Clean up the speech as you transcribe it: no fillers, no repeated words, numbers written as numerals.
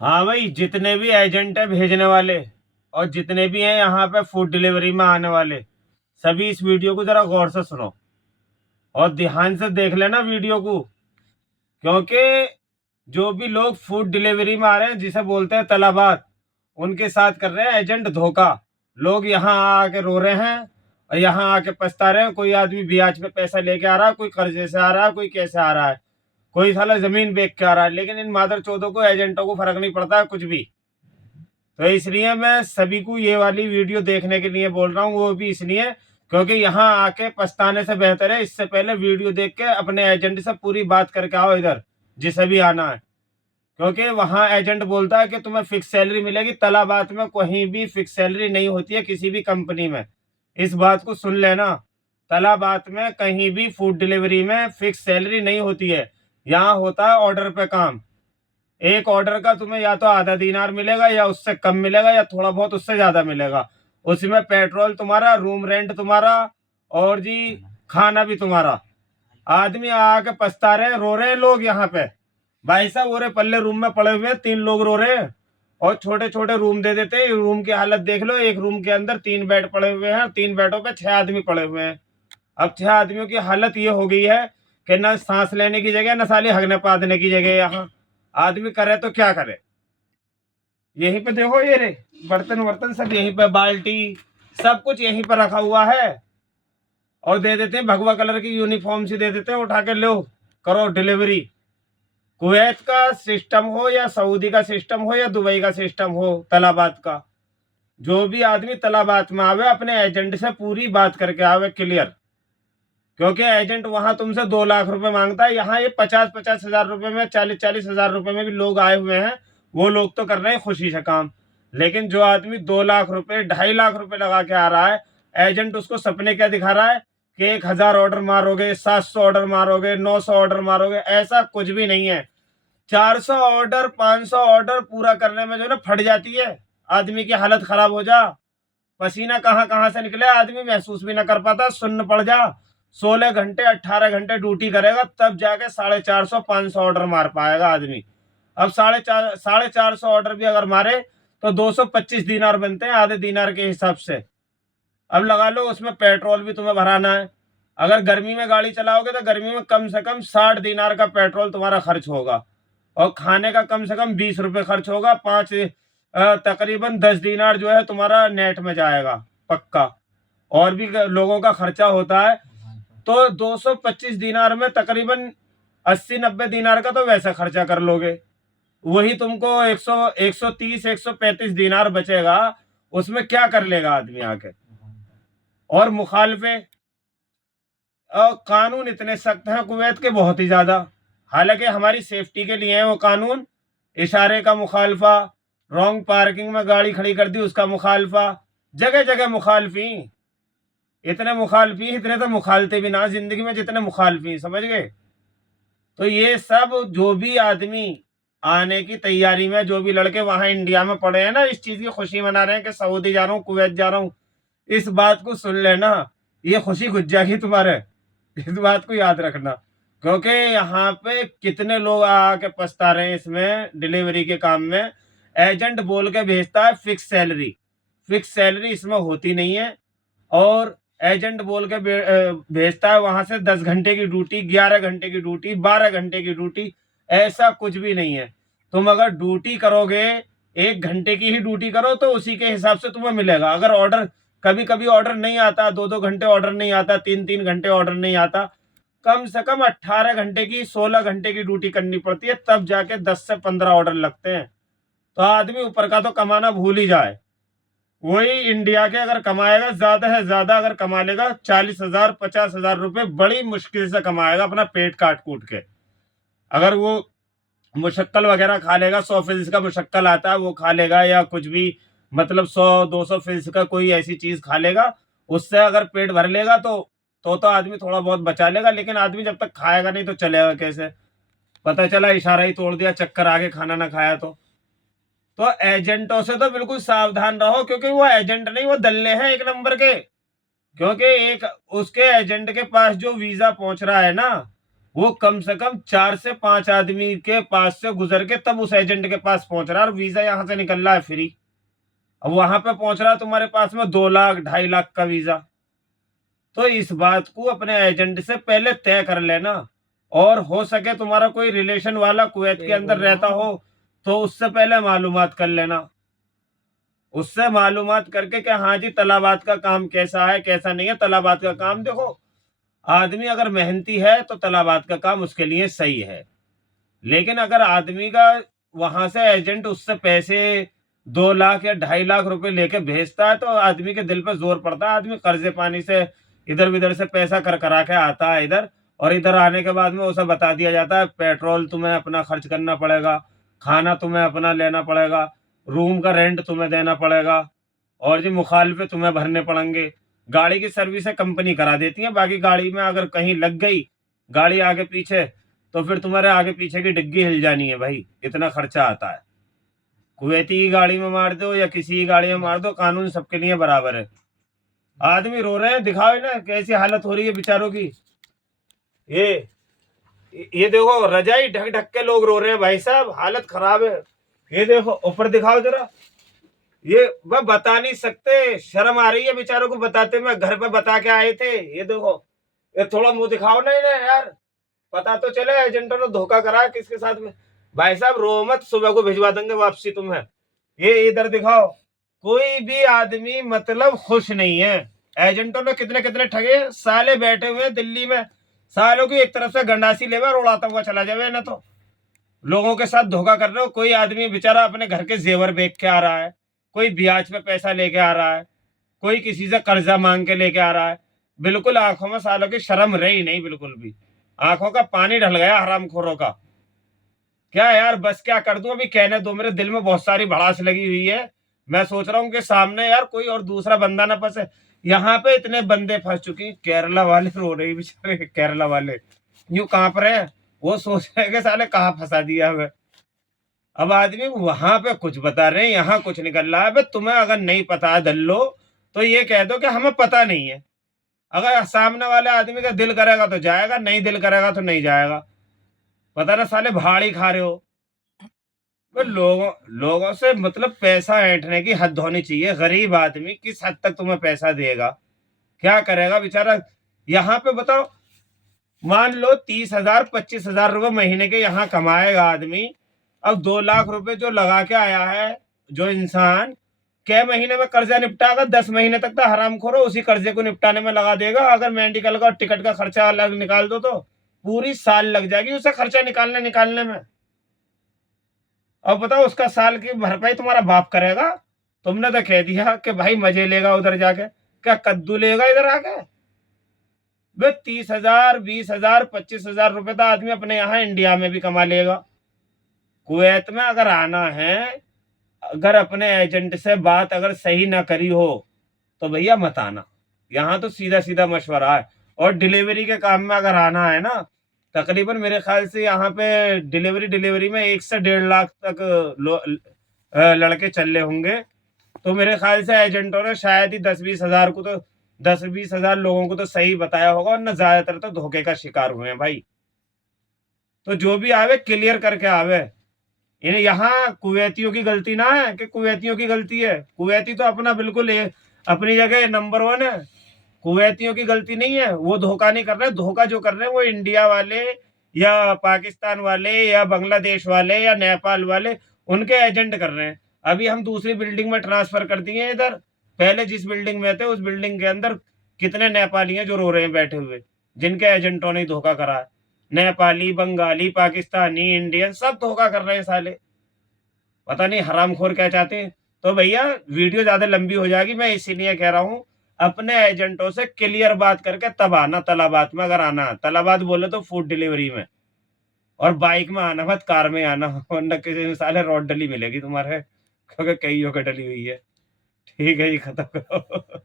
हाँ भाई, जितने भी एजेंट है भेजने वाले और जितने भी हैं यहाँ पे फूड डिलीवरी में आने वाले, सभी इस वीडियो को जरा गौर से सुनो और ध्यान से देख लेना वीडियो को। क्योंकि जो भी लोग फूड डिलीवरी में आ रहे हैं, जिसे बोलते हैं तलाबात, उनके साथ कर रहे हैं एजेंट धोखा। लोग यहाँ आके रो रहे हैं और यहाँ आके पछता रहे हैं। कोई आदमी ब्याज पे पैसा लेके आ रहा है, कोई कर्जे से आ रहा है, कोई कैसे आ रहा है, कोई साला जमीन बेच के आ रहा है, लेकिन इन मादर चौधों को, एजेंटों को फर्क नहीं पड़ता है कुछ भी। तो इसलिए मैं सभी को ये वाली वीडियो देखने के लिए बोल रहा हूँ, वो भी इसलिए क्योंकि यहाँ आके पछताने से बेहतर है इससे पहले वीडियो देख के अपने एजेंट से पूरी बात करके आओ इधर, जिसे भी आना है। क्योंकि वहाँ एजेंट बोलता है कि तुम्हें फिक्स सैलरी मिलेगी। तलाबात में कहीं भी फिक्स सैलरी नहीं होती है किसी भी कंपनी में, इस बात को सुन लेना। तलाबात में कहीं भी फूड डिलीवरी में फिक्स सैलरी नहीं होती है। यहाँ होता है ऑर्डर पे काम। एक ऑर्डर का तुम्हें या तो आधा दीनार मिलेगा या उससे कम मिलेगा या थोड़ा बहुत उससे ज्यादा मिलेगा। उसमें पेट्रोल तुम्हारा, रूम रेंट तुम्हारा और जी खाना भी तुम्हारा। आदमी आके पछता रहे हैं, रो रहे हैं लोग यहाँ पे। भाई साहब ओरे पल्ले रूम में पड़े हुए हैं, 3 लोग रो रहे हैं और छोटे छोटे रूम दे देते हैं। रूम की हालत देख लो, एक रूम के अंदर 3 बेड पड़े हुए हैं, 3 बेडों पे 6 आदमी पड़े हुए हैं। अब 6 आदमियों की हालत ये हो गई है कि न सांस लेने की जगह, न साली हगने पादने की जगह। यहाँ आदमी करे तो क्या करे। यहीं पे देखो, ये रे बर्तन वर्तन सब यहीं पे, बाल्टी सब कुछ यहीं पर रखा हुआ है। और दे देते हैं भगवा कलर की यूनिफॉर्म सी दे देते हैं, उठा के लो करो डिलीवरी। कुवैत का सिस्टम हो या सऊदी का सिस्टम हो या दुबई का सिस्टम हो, तलाबात का, जो भी आदमी तलाबात में आवे अपने एजेंट से पूरी बात करके आवे क्लियर। क्योंकि एजेंट वहां तुमसे 2 लाख रुपए मांगता है, यहाँ ये 50-50 हजार रुपए में, 40-40 हजार रुपए में भी लोग आए हुए हैं। वो लोग तो कर रहे हैं खुशी से काम, लेकिन जो आदमी 2 लाख रुपए, 2.5 लाख रुपए लगा के आ रहा है, एजेंट उसको सपने क्या दिखा रहा है कि 1,000 ऑर्डर मारोगे, 700 ऑर्डर मारोगे, 900 ऑर्डर मारोगे। ऐसा कुछ भी नहीं है। 400 ऑर्डर, 500 ऑर्डर पूरा करने में जो ना फट जाती है, आदमी की हालत खराब हो जा, पसीना कहाँ कहाँ से निकले आदमी महसूस भी ना कर पाता, सुन्न पड़ जा। 16 घंटे, 18 घंटे ड्यूटी करेगा तब जाके 450-500 ऑर्डर मार पाएगा आदमी। अब 450 ऑर्डर भी अगर मारे तो 225 दीनार बनते हैं, आधे दीनार के हिसाब से। अब लगा लो उसमें पेट्रोल भी तुम्हें भराना है। अगर गर्मी में गाड़ी चलाओगे तो गर्मी में कम से कम 60 दीनार का पेट्रोल तुम्हारा खर्च होगा और खाने का कम से कम 20 रुपए खर्च होगा। तकरीबन 10 दीनार जो है तुम्हारा नेट में जाएगा पक्का। और भी लोगों का खर्चा होता है, तो 225 दीनार में तकरीबन 80-90 दीनार का तो वैसा खर्चा कर लोगे। वही तुमको 130-135 दीनार बचेगा। उसमें क्या कर लेगा आदमी आके। और मुखालफे और कानून इतने सख्त हैं कुवैत के, बहुत ही ज्यादा। हालांकि हमारी सेफ्टी के लिए है वो कानून। इशारे का मुखालफा, रॉन्ग पार्किंग में गाड़ी खड़ी कर दी उसका मुखालफा, जगह जगह मुखालफी। इतने मुखालफी, इतने तो मुखालते भी ना जिंदगी में जितने मुखालफी, समझ गए। तो ये सब जो भी आदमी आने की तैयारी में, जो भी लड़के वहां इंडिया में पड़े हैं ना, इस चीज की खुशी मना रहे हैं कि सऊदी जा रहा हूँ, कुवैत जा रहा हूँ, इस बात को सुन लेना, ये खुशी घुस जाएगी तुम्हारे। इस बात को याद रखना। क्योंकि यहाँ पे कितने लोग आके पछता रहे हैं इसमें डिलीवरी के काम में। एजेंट बोल के भेजता है फिक्स सैलरी, फिक्स सैलरी इसमें होती नहीं है। और एजेंट बोल के भेजता है वहां से 10 घंटे की ड्यूटी, 11 घंटे की ड्यूटी, 12 घंटे की ड्यूटी। ऐसा कुछ भी नहीं है। तुम अगर ड्यूटी करोगे, 1 घंटे की ही ड्यूटी करो तो उसी के हिसाब से तुम्हें मिलेगा। अगर ऑर्डर, कभी कभी ऑर्डर नहीं आता, 2-2 घंटे ऑर्डर नहीं आता, 3-3 घंटे ऑर्डर नहीं आता, कम से कम 18 घंटे की, 16 घंटे की ड्यूटी करनी पड़ती है, तब जाके 10 से 15 ऑर्डर लगते हैं। तो आदमी ऊपर का तो कमाना भूल ही जाए। वही इंडिया के अगर कमाएगा, ज्यादा से ज्यादा अगर कमा लेगा 40,000 50,000 रुपए, बड़ी मुश्किल से कमाएगा अपना पेट काट कूट के। अगर वो मुशक्कल वगैरह खा लेगा, 100 फीसद का मुशक्कल आता है वो खा लेगा, या कुछ भी मतलब 100-200 फीसद का कोई ऐसी चीज खा लेगा, उससे अगर पेट भर लेगा तो आदमी थोड़ा बहुत बचा लेगा। लेकिन आदमी जब तक खाएगा नहीं तो चलेगा कैसे। पता चला इशारा ही तोड़ दिया, चक्कर आगे खाना ना खाया तो एजेंटों से तो बिल्कुल सावधान रहो। क्योंकि वो एजेंट नहीं, वो दल्ले हैं एक नंबर के। क्योंकि एक उसके एजेंट के पास जो वीजा पहुंच रहा है ना, वो कम से कम 4 से 5 आदमी के पास से गुजर के तब उस एजेंट के पास पहुंच रहा है और वीजा यहाँ से निकल रहा है फ्री। अब वहां पे पहुंच रहा है तुम्हारे पास में 2 लाख 2.5 लाख का वीजा। तो इस बात को अपने एजेंट से पहले तय कर लेना, और हो सके तुम्हारा कोई रिलेशन वाला कुवैत के अंदर रहता हो तो उससे पहले मालूमात कर लेना। उससे मालूमात करके कि हाँ जी तलाबात का काम कैसा है कैसा नहीं है। तलाबात का काम देखो, आदमी अगर मेहनती है तो तलाबात का काम उसके लिए सही है, लेकिन अगर आदमी का वहां से एजेंट उससे पैसे 2 लाख या 2.5 लाख रुपए लेके भेजता है तो आदमी के दिल पे जोर पड़ता है। आदमी कर्जे पानी से इधर उधर से पैसा कर करा के आता है इधर, और इधर आने के बाद में उसे बता दिया जाता है पेट्रोल तुम्हें अपना खर्च करना पड़ेगा, खाना तुम्हें अपना लेना पड़ेगा, रूम का रेंट तुम्हें देना पड़ेगा, और जी मुखालफे तुम्हें भरने पड़ेंगे। गाड़ी की सर्विस कंपनी करा देती है, बाकी गाड़ी में अगर कहीं लग गई गाड़ी आगे पीछे तो फिर तुम्हारे आगे पीछे की डिग्गी हिल जानी है भाई, इतना खर्चा आता है। कुवैती की गाड़ी में मार दो या किसी की गाड़ी में मार दो, कानून सबके लिए बराबर है। आदमी रो रहे हैं, दिखाओ ना कैसी हालत हो रही है बेचारों की। ये ये देखो रजाई ढक ढक के लोग रो रहे हैं भाई साहब, हालत खराब है। ये देखो ऊपर दिखाओ जरा, ये वह बता नहीं सकते, शर्म आ रही है बेचारों को बताते। मैं घर पे बता के आए थे। ये देखो, ये थोड़ा मुंह दिखाओ ना इन्हें यार, पता तो चले एजेंटों ने धोखा करा है किसके साथ में। भाई साहब रो मत, सुबह को भिजवा देंगे वापसी तुम्हें। ये इधर दिखाओ, कोई भी आदमी मतलब खुश नहीं है। एजेंटों ने कितने कितने ठगे साले बैठे हुए हैं दिल्ली में, सालों की एक तरफ से गंडासी लेवे और उड़ाता हुआ चला जावे ना, तो लोगों के साथ धोखा कर रहे हो। कोई आदमी बेचारा अपने घर के जेवर बेच के आ रहा है, कोई ब्याज पे पैसा लेके आ रहा है, कोई किसी से कर्जा मांग के लेके आ रहा है। बिल्कुल आंखों में सालों की शर्म रही नहीं, बिल्कुल भी आंखों का पानी ढल गया हरामखोरों का। क्या यार बस क्या कर दूं, अभी कहने दो, मेरे दिल में बहुत सारी भड़ास लगी हुई है। मैं सोच रहा हूँ कि सामने यार कोई और दूसरा बंदा ना फंसे। यहाँ पे इतने बंदे फंस चुके हैं, केरला वाले रो रहे बेचारे, केरला वाले यूं कांप रहे हैं, वो सोच रहे हैं कि साले कहाँ फंसा दिया हमें। अब आदमी वहां पे कुछ बता रहे हैं, यहाँ कुछ निकल रहा है। अब तुम्हें अगर नहीं पता है दल्लो, तो ये कह दो कि हमें पता नहीं है। अगर सामने वाले आदमी का दिल करेगा तो जाएगा, नहीं दिल करेगा तो नहीं जाएगा। पता ना साले भाड़ी खा रहे हो। तो लोगों लोगों से मतलब पैसा ऐंठने की हद होनी चाहिए। गरीब आदमी किस हद तक तुम्हें पैसा देगा, क्या करेगा बेचारा। यहाँ पे बताओ, मान लो 30,000 25,000 रुपए महीने के यहाँ कमाएगा आदमी। अब 2 लाख रुपए जो लगा के आया है जो इंसान, क्या महीने में कर्जा निपटाएगा? 10 महीने तक तो हरामखोर उसी कर्जे को निपटाने में लगा देगा। अगर मेडिकल का टिकट का खर्चा अलग निकाल दो तो पूरी साल लग जाएगी उसे खर्चा निकालने निकालने में। अब बताओ उसका साल की भरपाई तुम्हारा बाप करेगा? तुमने तो कह दिया कि भाई मजे लेगा उधर जाके, क्या कद्दू लेगा इधर आके? वे 30,000 20,000 25,000 रुपए तो आदमी अपने यहाँ इंडिया में भी कमा लेगा। कुवैत में अगर आना है, अगर अपने एजेंट से बात अगर सही ना करी हो तो भैया मत आना। यहाँ तो सीधा सीधा मशवरा है। और डिलीवरी के काम में अगर आना है ना, तकरीबन मेरे ख्याल से यहाँ पे डिलीवरी डिलीवरी में 1 से 1.5 लाख तक लड़के चल रहे होंगे। तो मेरे ख्याल से एजेंटों ने शायद ही 10-20 हज़ार को तो 10-20 हज़ार लोगों को तो सही बताया होगा, और न ज्यादातर तो धोखे का शिकार हुए हैं भाई। तो जो भी आवे क्लियर करके आवे। इन्हें यहाँ कुवैतियों की गलती ना है कि कुवैतियों की गलती है। कुवैती तो अपना बिल्कुल अपनी जगह नंबर 1 है। कुवैतियों की गलती नहीं है, वो धोखा नहीं कर रहे। धोखा जो कर रहे हैं वो इंडिया वाले या पाकिस्तान वाले या बांग्लादेश वाले या नेपाल वाले, उनके एजेंट कर रहे हैं। अभी हम दूसरी बिल्डिंग में ट्रांसफर कर दिए इधर, पहले जिस बिल्डिंग में थे उस बिल्डिंग के अंदर कितने नेपाली हैं जो रो रहे हैं बैठे हुए, जिनके एजेंटों ने धोखा करा है। नेपाली, बंगाली, पाकिस्तानी, इंडियन सब धोखा कर रहे हैं साले। पता नहीं हरामखोर क्या चाहते हैं। तो भैया वीडियो ज्यादा लंबी हो जाएगी, मैं इसीलिए कह रहा हूँ अपने एजेंटों से क्लियर बात करके तब आना तलाबात में। अगर आना तलाबात बोले तो फूड डिलीवरी में, और बाइक में आना मत, कार में आना, वरना किसी साले रोड डली मिलेगी तुम्हारे, क्योंकि कई जगह डली हुई है। ठीक है जी, खत्म करो।